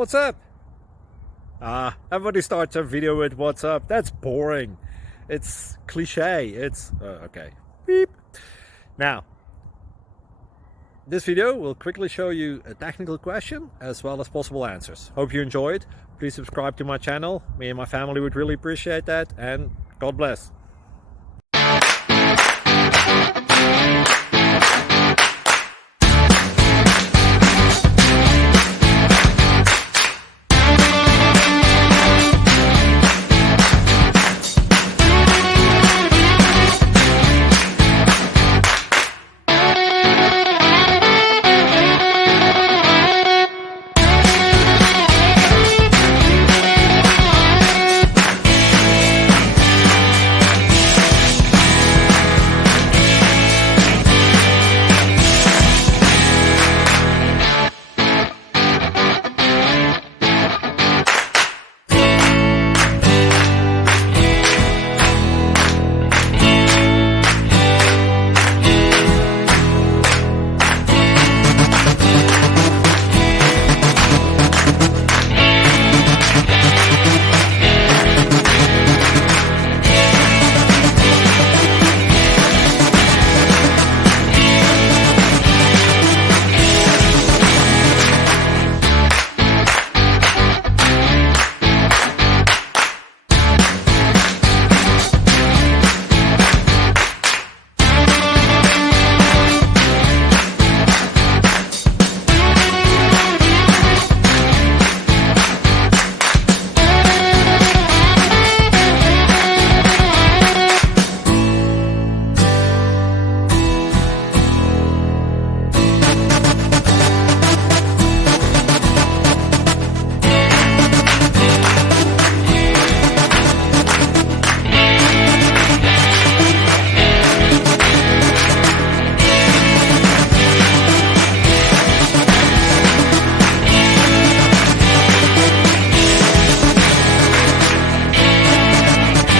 What's up? Everybody starts a video with what's up. That's boring. It's cliche. It's okay. Beep. Now, this video will quickly show you a technical question as well as possible answers. Hope you enjoyed. Please subscribe to my channel. Me and my family would really appreciate that, and God bless.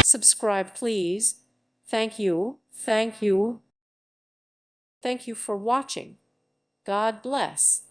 Subscribe, please. Thank you. Thank you. Thank you for watching. God bless.